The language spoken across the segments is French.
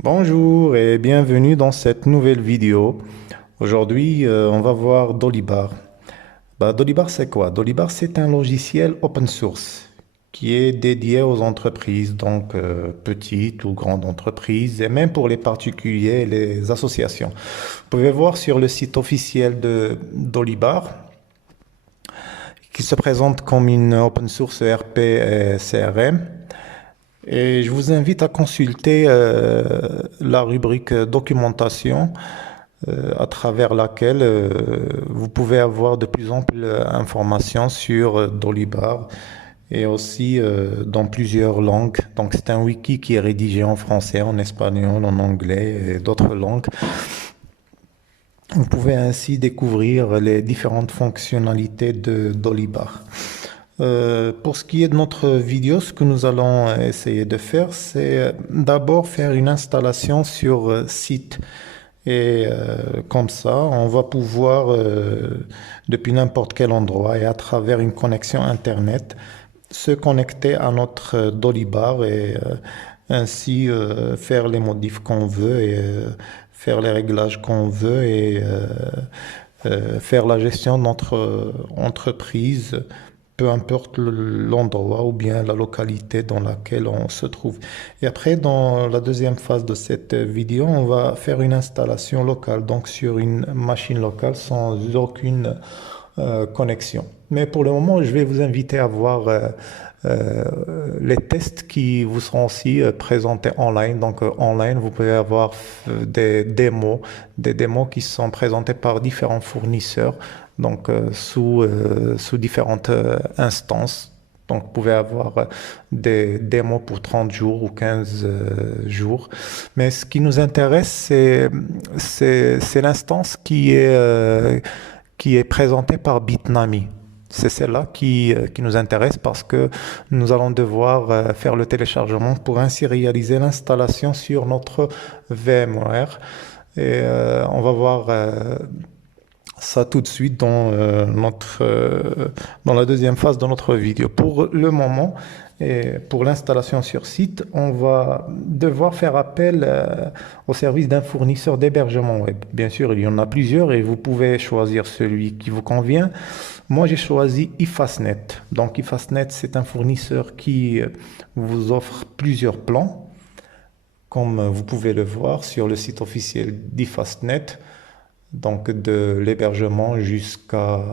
Bonjour et bienvenue dans cette nouvelle vidéo. Aujourd'hui, on va voir Dolibar. Dolibar, c'est quoi? Dolibar, c'est un logiciel open source qui est dédié aux entreprises, donc petites ou grandes entreprises, et même pour les particuliers et les associations. Vous pouvez voir sur le site officiel de Dolibar, qui se présente comme une open source ERP et CRM. Et je vous invite à consulter la rubrique documentation à travers laquelle vous pouvez avoir de plus amples informations sur Dolibar et aussi dans plusieurs langues. Donc c'est un wiki qui est rédigé en français, en espagnol, en anglais et d'autres langues. Vous pouvez ainsi découvrir les différentes fonctionnalités de Dolibar. Pour ce qui est de notre vidéo, ce que nous allons essayer de faire, c'est d'abord faire une installation sur site. Et comme ça, on va pouvoir, depuis n'importe quel endroit et à travers une connexion Internet, se connecter à notre Dolibar et ainsi faire les modifs qu'on veut et faire les réglages qu'on veut et faire la gestion de notre entreprise, peu importe l'endroit ou bien la localité dans laquelle on se trouve. Et après, dans la deuxième phase de cette vidéo, on va faire une installation locale, donc sur une machine locale sans aucune connexion. Mais pour le moment, je vais vous inviter à voir euh, les tests qui vous seront aussi présentés online. Donc online, vous pouvez avoir des démos qui sont présentées par différents fournisseurs, donc sous différentes instances. Donc, vous pouvez avoir des démos pour 30 jours ou 15 jours. Mais ce qui nous intéresse, c'est l'instance qui est présentée par Bitnami. C'est celle-là qui nous intéresse parce que nous allons devoir faire le téléchargement pour ainsi réaliser l'installation sur notre VMware. Et on va voir ça tout de suite dans la deuxième phase de notre vidéo. Pour le moment, et pour l'installation sur site, on va devoir faire appel au service d'un fournisseur d'hébergement web. Bien sûr, il y en a plusieurs et vous pouvez choisir celui qui vous convient. Moi, j'ai choisi iFastnet. Donc, iFastnet, c'est un fournisseur qui vous offre plusieurs plans, comme vous pouvez le voir sur le site officiel d'iFastnet, donc de l'hébergement jusqu'à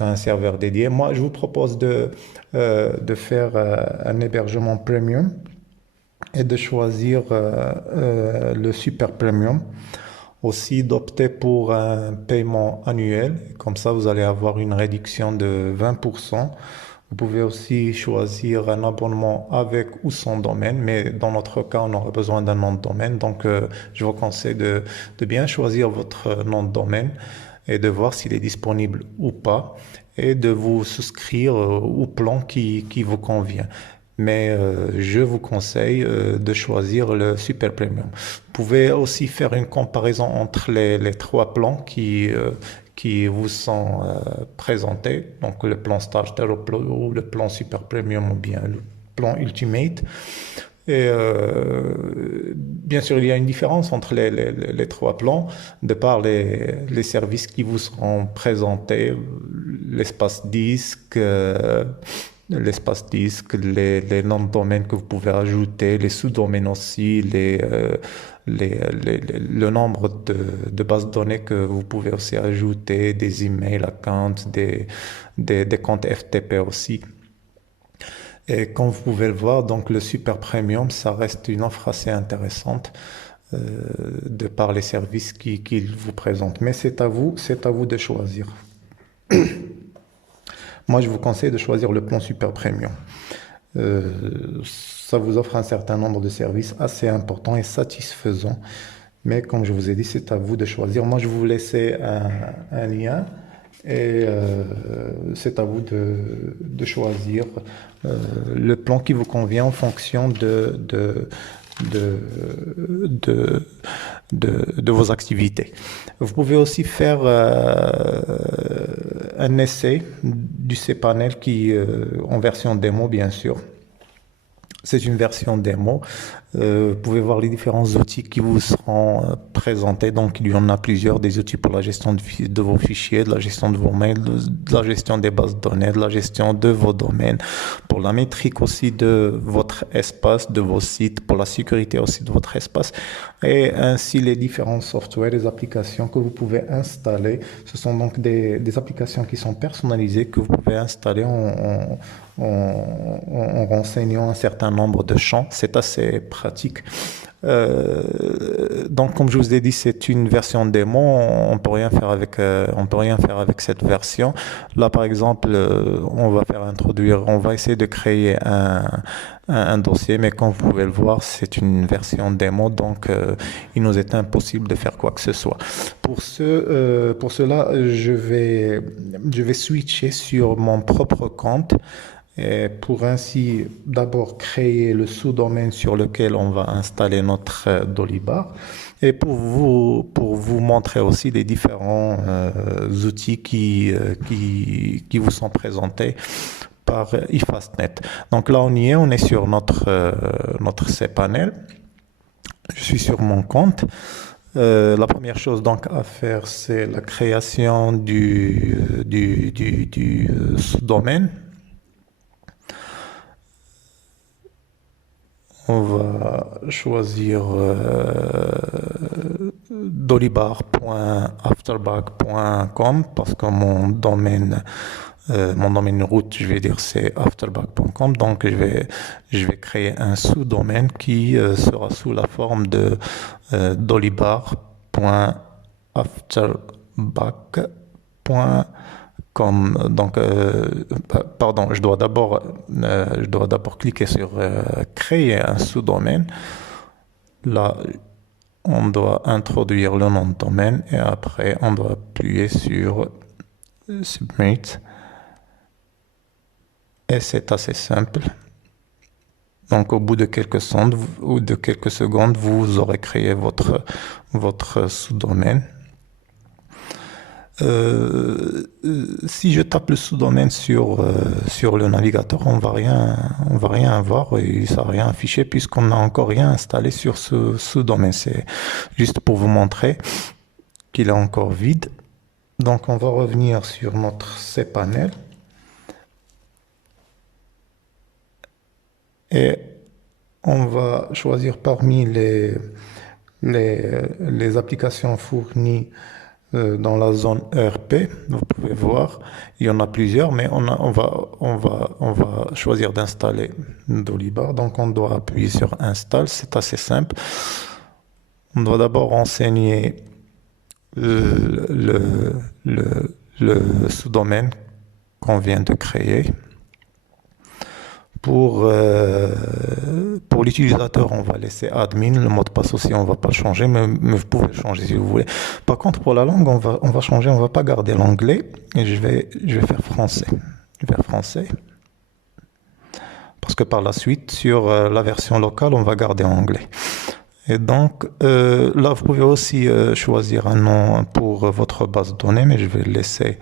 un serveur dédié. Moi, je vous propose de faire un hébergement premium et de choisir le super premium. Aussi d'opter pour un paiement annuel, comme ça vous allez avoir une réduction de 20%. Vous pouvez aussi choisir un abonnement avec ou sans domaine, mais dans notre cas, on aura besoin d'un nom de domaine. Donc, je vous conseille de bien choisir votre nom de domaine et de voir s'il est disponible ou pas et de vous souscrire au plan qui vous convient. Mais je vous conseille de choisir le Super Premium. Vous pouvez aussi faire une comparaison entre les trois plans qui vous sont présentés, donc le plan Starter ou le plan Super Premium ou bien le plan Ultimate. Et bien sûr, il y a une différence entre les trois plans, de par les services qui vous seront présentés, l'espace disque, l'espace disque, les noms de domaine que vous pouvez ajouter, les sous-domaines aussi, le nombre de bases de données que vous pouvez aussi ajouter, des emails, accounts, des comptes FTP aussi. Et comme vous pouvez le voir, donc le Super Premium, ça reste une offre assez intéressante de par les services qu'il vous présente. Mais c'est à vous de choisir. Moi, je vous conseille de choisir le plan Super Premium. Ça vous offre un certain nombre de services assez importants et satisfaisants. Mais comme je vous ai dit, c'est à vous de choisir. Moi, je vais vous laisser un lien et c'est à vous de choisir le plan qui vous convient en fonction de, de, de vos activités. Vous pouvez aussi faire un essai du cPanel qui, en version démo, bien sûr. C'est une version démo. Vous pouvez voir les différents outils qui vous seront présentés. Donc, il y en a plusieurs, des outils pour la gestion de vos fichiers, de la gestion de vos mails, de la gestion des bases de données, de la gestion de vos domaines, pour la métrique aussi de votre espace, de vos sites, pour la sécurité aussi de votre espace, et ainsi les différents softwares, les applications que vous pouvez installer. Ce sont donc des applications qui sont personnalisées que vous pouvez installer en renseignant un certain nombre de champs. C'est assez pratique. Donc, comme je vous ai dit, c'est une version démo. On peut rien faire avec, on peut rien faire avec cette version. Là, par exemple, on va essayer de créer un dossier, mais comme vous pouvez le voir, c'est une version démo, donc il nous est impossible de faire quoi que ce soit. Pour cela, je vais switcher sur mon propre compte. Et pour ainsi d'abord créer le sous-domaine sur lequel on va installer notre Dolibar, et pour vous montrer aussi les différents outils qui vous sont présentés par eFastNet. Donc là on est sur notre cPanel. Je suis sur mon compte. La première chose donc à faire, c'est la création du sous-domaine. On va choisir dolibar.afterback.com parce que mon domaine route, je vais dire, c'est afterback.com. Donc, je vais créer un sous-domaine qui sera sous la forme de dolibar.afterback.com. Donc, pardon, je dois d'abord cliquer sur créer un sous-domaine. Là, on doit introduire le nom de domaine et après, on doit appuyer sur Submit. Et c'est assez simple. Donc, au bout de quelques secondes, vous aurez créé votre sous-domaine. Si je tape le sous-domaine sur le navigateur, on va rien voir et ça va rien afficher puisqu'on n'a encore rien installé sur ce sous-domaine. C'est juste pour vous montrer qu'il est encore vide. Donc on va revenir sur notre cPanel et on va choisir parmi les applications fournies dans la zone ERP. Vous pouvez voir, il y en a plusieurs, mais on va choisir d'installer Dolibar. Donc on doit appuyer sur Install, c'est assez simple. On doit d'abord renseigner le sous-domaine qu'on vient de créer. Pour l'utilisateur, on va laisser admin. Le mot de passe aussi, on va pas changer, mais vous pouvez le changer si vous voulez. Par contre, pour la langue, on va changer. On va pas garder l'anglais et je vais faire français. Je vais faire français parce que par la suite, sur la version locale, on va garder anglais. Et donc là, vous pouvez aussi choisir un nom pour votre base de données, mais je vais le laisser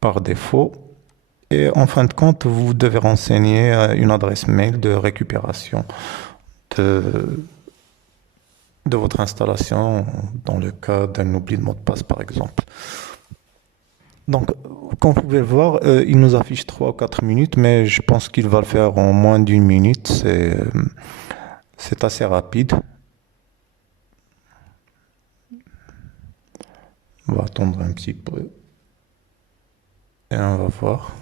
par défaut. Et en fin de compte, vous devez renseigner une adresse mail de récupération de votre installation dans le cas d'un oubli de mot de passe par exemple. Donc, comme vous pouvez le voir, il nous affiche 3 ou 4 minutes, mais je pense qu'il va le faire en moins d'1 minute. C'est assez rapide. On va attendre un petit peu. Et on va voir.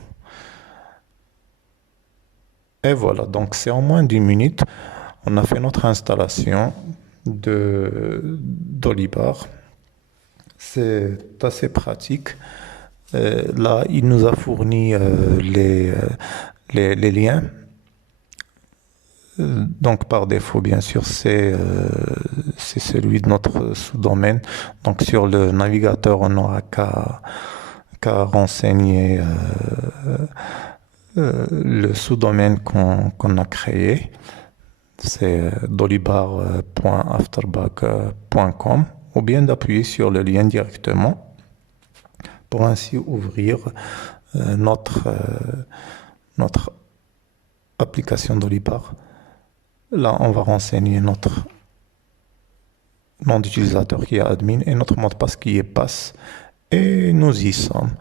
Et voilà, donc c'est en moins d'1 minute. On a fait notre installation de Dolibar. C'est assez pratique. Là, il nous a fourni les liens. Donc par défaut, bien sûr, c'est celui de notre sous-domaine. Donc sur le navigateur, on n'aura qu'à renseigner le sous-domaine qu'on a créé. C'est dolibar.afterback.com ou bien d'appuyer sur le lien directement pour ainsi ouvrir notre application Dolibar. Là, on va renseigner notre nom d'utilisateur qui est admin et notre mot de passe qui est passe. Et nous y sommes.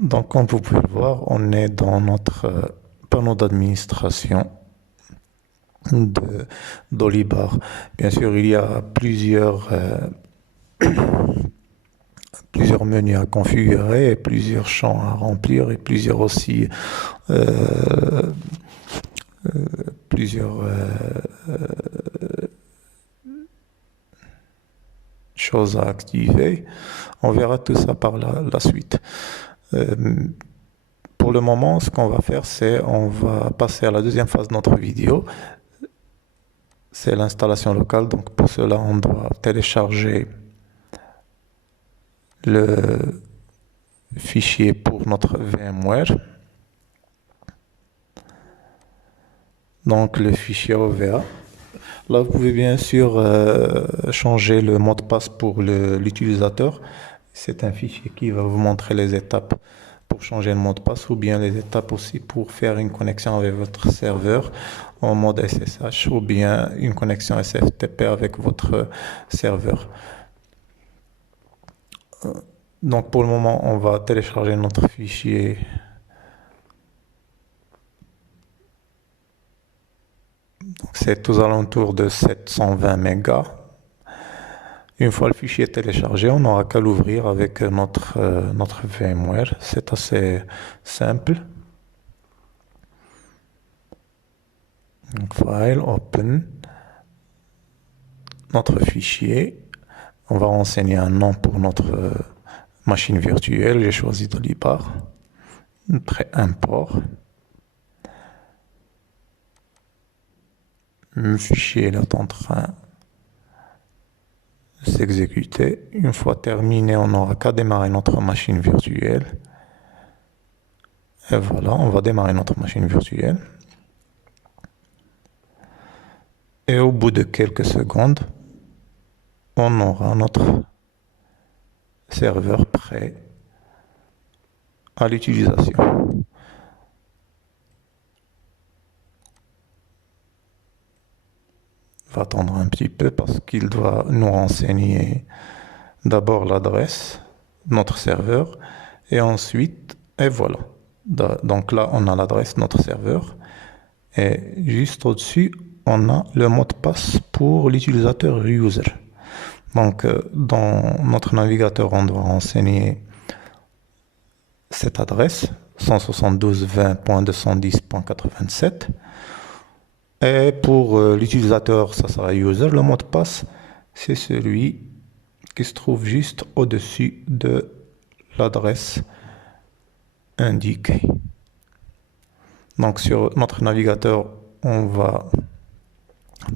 Donc, comme vous pouvez le voir, on est dans notre panneau d'administration d'Olibar. Bien sûr, il y a plusieurs menus à configurer, et plusieurs champs à remplir et plusieurs aussi plusieurs choses à activer. On verra tout ça par la suite. Pour le moment, ce qu'on va faire, c'est on va passer à la deuxième phase de notre vidéo. C'est l'installation locale. Donc pour cela, on doit télécharger le fichier pour notre VMware. Donc le fichier OVA. Là, vous pouvez bien sûr changer le mot de passe pour l'utilisateur. C'est un fichier qui va vous montrer les étapes pour changer le mot de passe ou bien les étapes aussi pour faire une connexion avec votre serveur en mode SSH ou bien une connexion SFTP avec votre serveur. Donc pour le moment, on va télécharger notre fichier. C'est aux alentours de 720 mégas. Une fois le fichier téléchargé, on n'aura qu'à l'ouvrir avec notre VMware. C'est assez simple. Donc, File, Open, notre fichier. On va renseigner un nom pour notre machine virtuelle. J'ai choisi Dolibar. Après, import. Le fichier est en train de s'exécuter. Une fois terminé, on n'aura qu'à démarrer notre machine virtuelle. Et voilà, on va démarrer notre machine virtuelle. Et au bout de quelques secondes, on aura notre serveur prêt à l'utilisation. On va attendre un petit peu parce qu'il doit nous renseigner d'abord l'adresse de notre serveur et ensuite, et voilà. Donc là, on a l'adresse de notre serveur et juste au-dessus, on a le mot de passe pour l'utilisateur user. Donc, dans notre navigateur, on doit renseigner cette adresse 172.20.210.87 et pour l'utilisateur, ça sera user. Le mot de passe, c'est celui qui se trouve juste au-dessus de l'adresse indiquée. Donc, sur notre navigateur, on va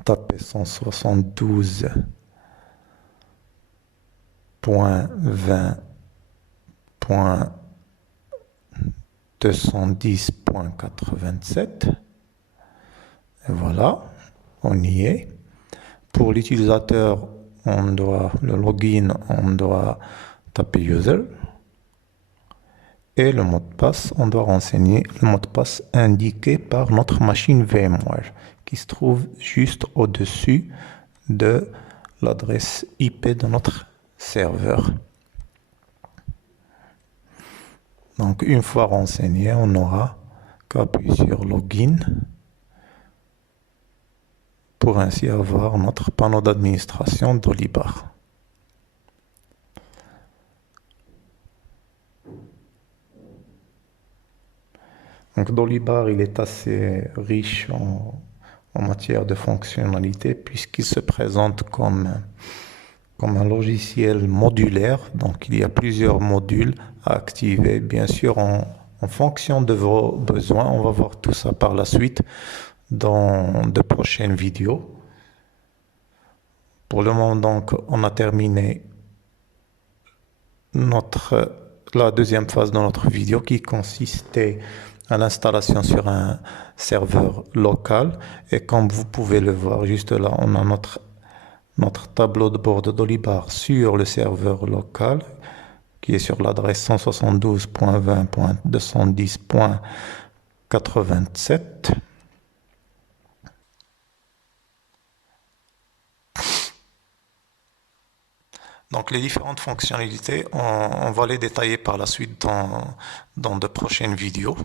taper 172.20.210.87. Et voilà, on y est. Pour l'utilisateur, le login, on doit taper user. Et le mot de passe, on doit renseigner le mot de passe indiqué par notre machine VMware qui se trouve juste au-dessus de l'adresse IP de notre serveur. Donc, une fois renseigné, on n'aura qu'à appuyer sur login pour ainsi avoir notre panneau d'administration d'Olibar. Donc Dolibar, il est assez riche en matière de fonctionnalité puisqu'il se présente comme un logiciel modulaire. Donc il y a plusieurs modules à activer, bien sûr en fonction de vos besoins. On va voir tout ça par la suite dans de prochaines vidéos. Pour le moment, donc, on a terminé la deuxième phase de notre vidéo qui consistait à l'installation sur un serveur local. Et comme vous pouvez le voir juste là, on a notre tableau de bord de Dolibar sur le serveur local qui est sur l'adresse 172.20.210.87. 87. Donc les différentes fonctionnalités, on va les détailler par la suite dans de prochaines vidéos.